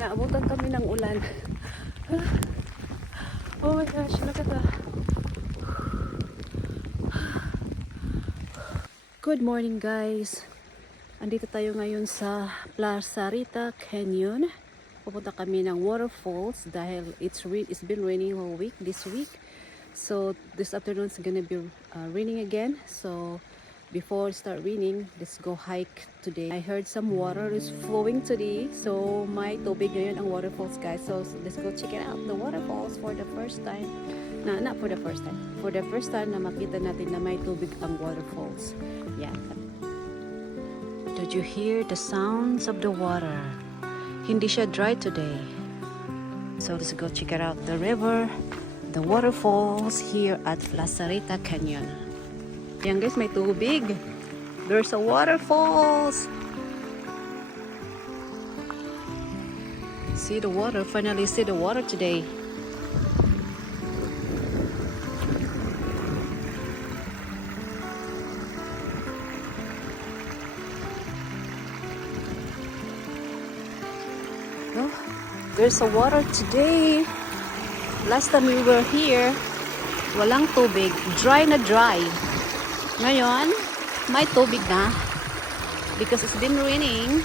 Naabutan kami ng ulan. Oh my gosh, look at that. Good morning guys. Andito tayo ngayon sa Placerita Canyon. Pupunta kami ng Waterfalls dahil it's been raining all week this week. So this afternoon it's gonna be raining again. So before it start raining, let's go hike today. I heard some water is flowing today. So may tubig ngayon ang waterfalls guys. So let's go check it out. The waterfalls for the first time. Not for the first time. For the first time na makita natin na may tubig ang waterfalls. Yeah. Did you hear the sounds of the water? Hindi siya dry today. So let's go check it out. The river, the waterfalls here at Placerita Canyon. Yan guys, may tubig. There's a waterfalls. See the water. Finally see the water today. Oh, there's a water today. Last time we were here, walang tubig. Dry na dry. Ngayon, may tubig na because it's been raining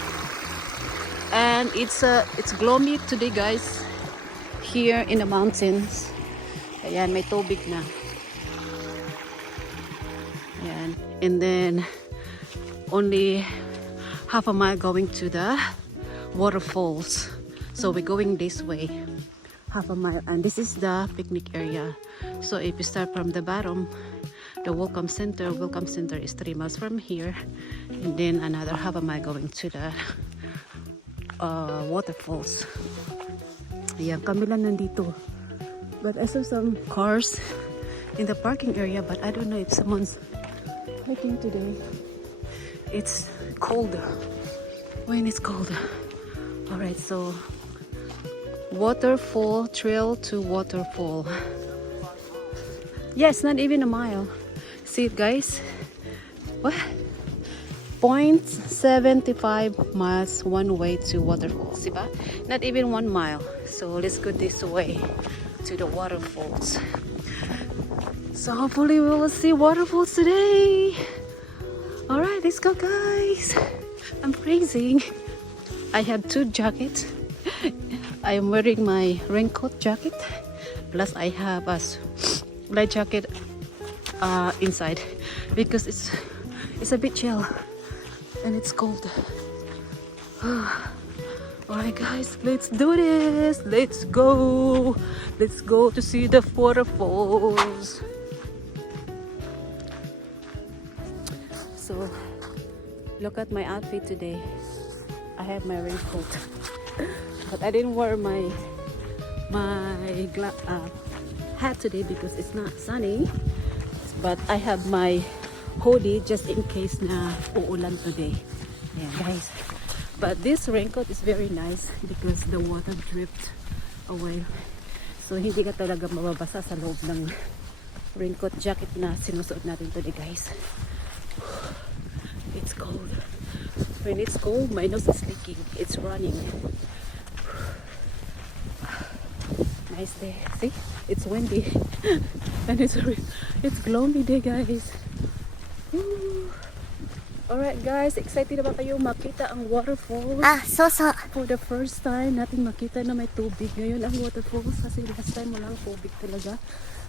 and it's gloomy today guys here in the mountains. Ayan, may tubig na. Ayan. And then only half a mile going to the waterfalls. So we're going this way. Half a mile, and this is the picnic area. So if you start from the bottom, the welcome center is 3 miles from here, and then another half a mile going to the waterfalls. Ayan, kami lang nandito. But I saw some cars in the parking area, but I don't know if someone's hiking today. It's cold. When it's cold. Alright, so waterfall trail to waterfall. Yes, not even a mile. See it guys? What? 0.75 miles one way to waterfalls. Diba? Not even 1 mile. So let's go this way to the waterfalls. So hopefully we will see waterfalls today. Alright, let's go guys. I'm freezing. I have 2 jackets. I am wearing my raincoat jacket. Plus I have a light jacket inside because it's a bit chill and it's cold. Alright guys, let's do this. Let's go to see the waterfalls. So look at my outfit today. I have my raincoat but I didn't wear my hat today because it's not sunny. But I have my hoodie just in case na uulan today. Yeah, guys. But this raincoat is very nice because the water dripped away. So hindi ka talaga mababasa sa loob ng raincoat jacket na sinusuot natin today, guys. It's cold. When it's cold, my nose is leaking. It's running. Nice day. See? It's windy. And it's gloomy day guys. Alright guys, excited na ba kayo makita ang waterfalls? So. For the first time natin makita na may tubig ngayon ang waterfalls kasi last time walang tubig talaga.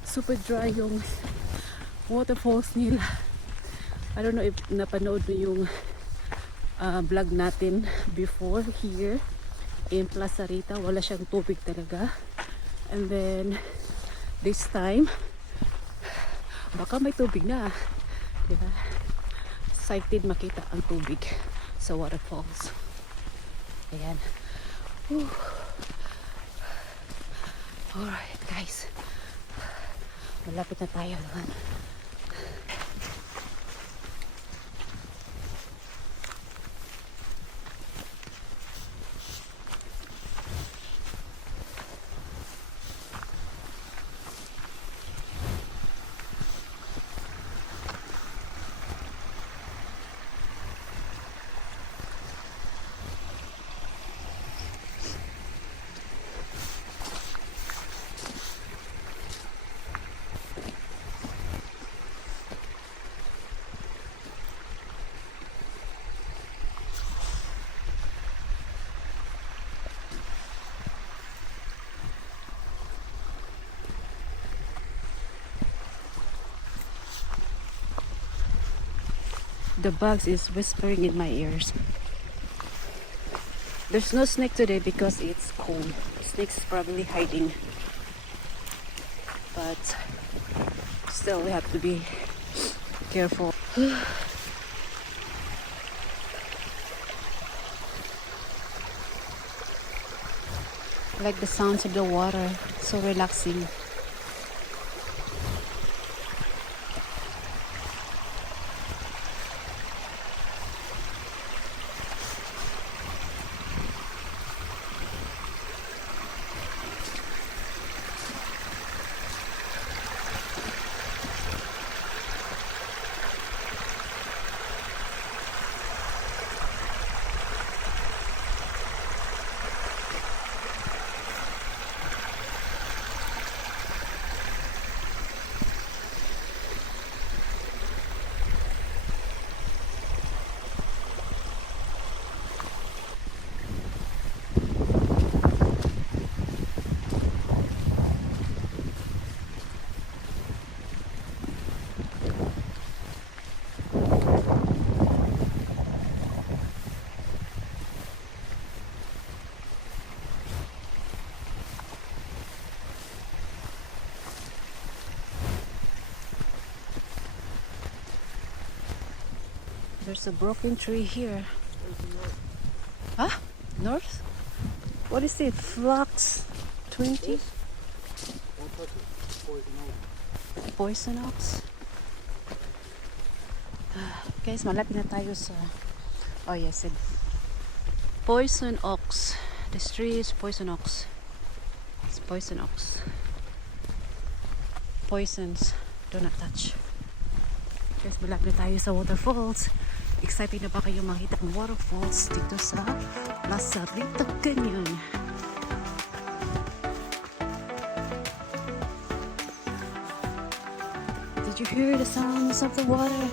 Super dry yung waterfalls nila. I don't know if napanood mo yung vlog natin before here in Placerita. Wala siyang tubig talaga. And then this time baka may tubig na, diba? Excited makita ang tubig sa waterfalls. Ayan. Alright guys, malapit na tayo doon. The bugs is whispering in my ears. There's no snake today because it's cold. Snakes is probably hiding. But still we have to be careful. I like the sounds of the water, so relaxing. There's a broken tree here. Huh? North? What is it? Flux 20? Poison oaks? Guys, malapit na tayo sa... Oh yes, poison oaks. This tree is poison oaks. It's poison oaks. Poisons. Do not touch. Guys, malapit na tayo sa waterfalls. Excited na ba kayo makita ang waterfalls dito sa Placerita Canyon? Did you hear the sounds of the water?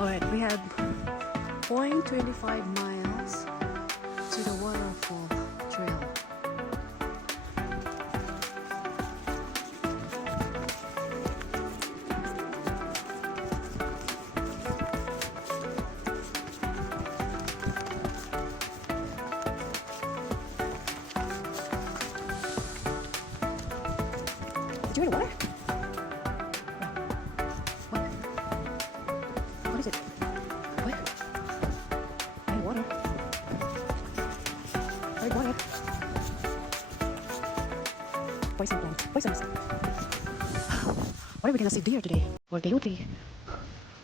Alright, we have 0.25 miles to the waterfall trail. Did you hear the water? What? What is it? What? I hear water. I heard water. Poison plant. Poisons. What are we gonna see deer today? Or coyote?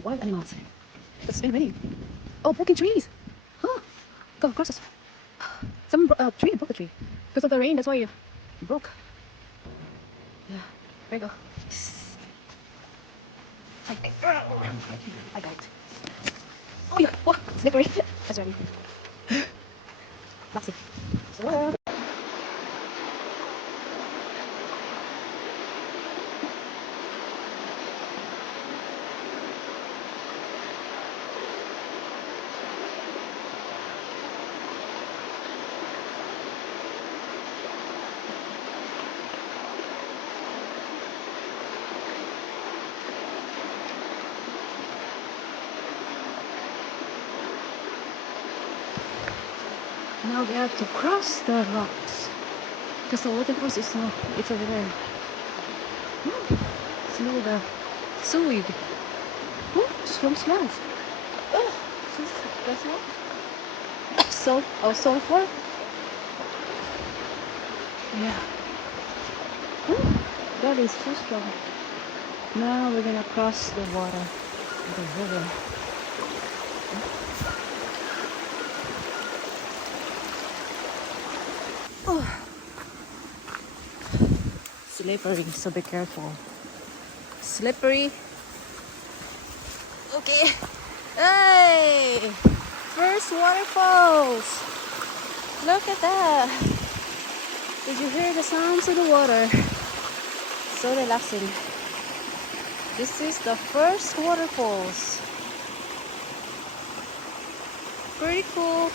Wild animals. It's been raining. Oh, broken trees. Huh? Come across us. Some tree broke the tree. Because of the rain, that's why it broke. Yeah. There you go. I got it. Oh yeah. Oh, slippery. That's ready. Maxi. So, now we have to cross the rocks because the waterfalls is it's over there. Smell the seaweed. Oh, strong smells. Oh, that's what? Salt or sulfur? Yeah. Oh, that is too strong. Now we're gonna cross the water, the river. Oh. Slippery, so be careful. Slippery. Okay. Hey! First waterfalls. Look at that. Did you hear the sounds of the water? So relaxing. This is the first waterfalls. Pretty cool.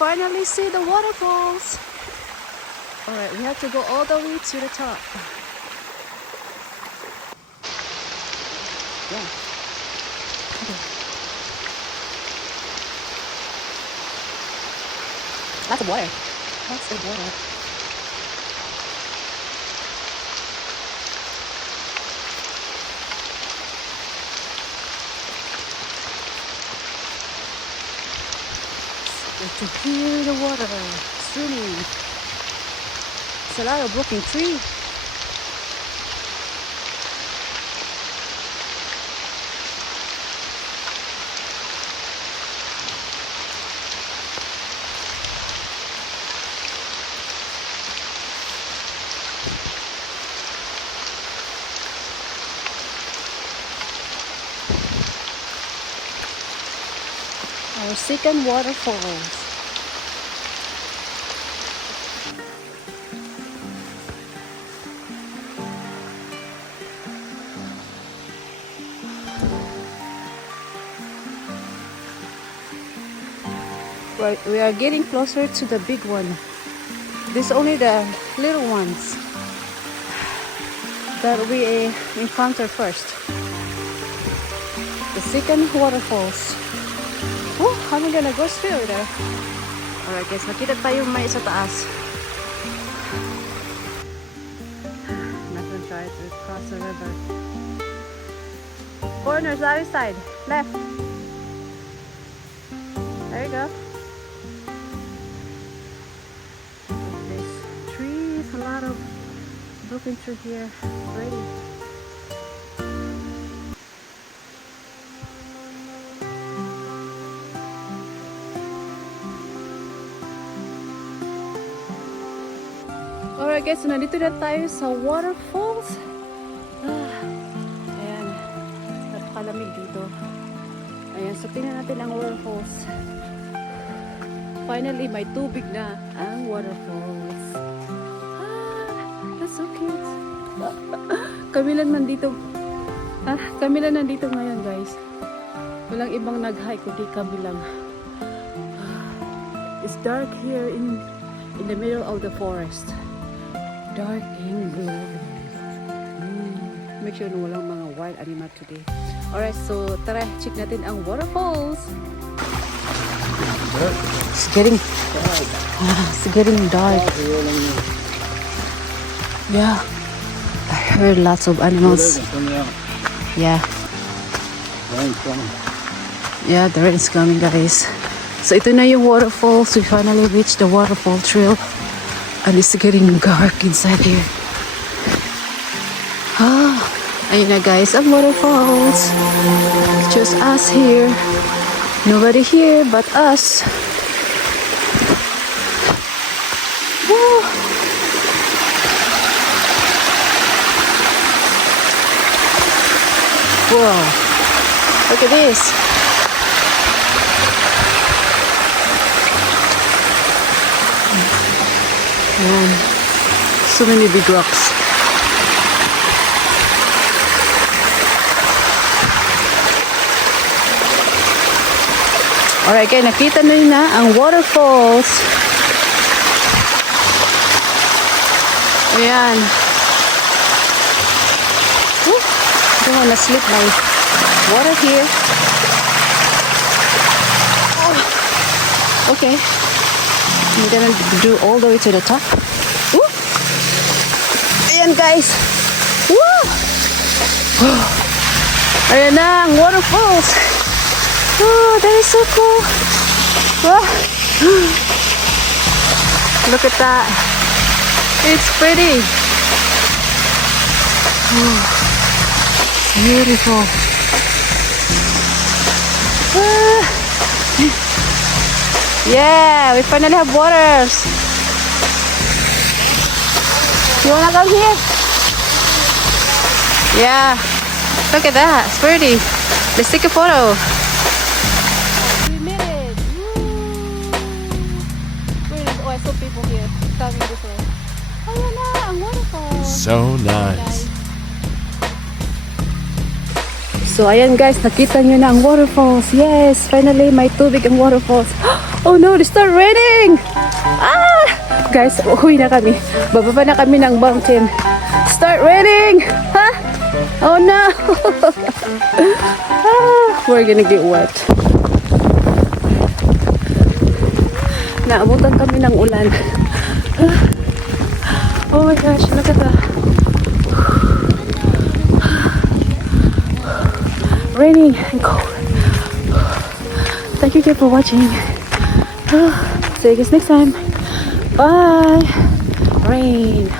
finally see the waterfalls. Alright, we have to go all the way to the top. Yeah. Okay. Lots of water. Lots of water. Get to hear the water swimming. It's a lot of broken trees. Our second waterfalls. Right, we are getting closer to the big one. This is only the little ones that we encounter first. The second waterfalls. Oh, how am I gonna go still there? Alright guys, nakita tayo may sa taas. Not gonna try to cross the river. Corners, other side, left. There you go. There's trees, a lot of broken through here already. Alright guys, so nandito na tayo sa waterfalls. Ayan, napakalamig dito. Ayan, so tingnan natin ang waterfalls. Finally, may tubig na ang waterfalls. That's so cute. Kami lang nandito. Kami lang nandito ngayon guys. Walang ibang nag-hike, kundi kami lang. It's dark here in the middle of the forest. Dark and gloomy. Make sure na walang mga wild animal today. Alright, so tara, check natin ang waterfalls. It's getting dark. Yeah, I heard lots of animals. Yeah. Yeah, the rain is coming guys. So ito na yung waterfalls. We finally reached the waterfall trail. And it's getting dark inside here. Ayun na guys, ang waterfalls. It's just us here. Nobody here but us. Woo. Whoa. Look at this. So many big rocks. Alright guys, nakita na yun na ang waterfalls. Ayan. Don't wanna slip my water here. Oh. Okay. I'm gonna do all the way to the top. Woo! Ayan guys. Woo! Ayan na ang waterfalls. Oh, that is so cool. Wow. Look at that. It's pretty. Oh, it's beautiful. Yeah, we finally have waters. You wanna come here? Yeah. Look at that. It's pretty. Let's take a photo. We made it. Oh, I saw people here coming this way. Oh, yeah, no, a waterfall. So nice. So ayan guys, nakita nyo na ang waterfalls. Yes, finally may tubig ang waterfalls. Oh no, it start raining! Ah! Guys, uwi na kami. Bababa na kami ng mountain. Start raining! Ha? Oh no! Ah, we're gonna get wet. Naabutan kami ng ulan. Oh my gosh, look at that. Raining and cold. Thank you again for watching. See you guys next time. Bye. Rain.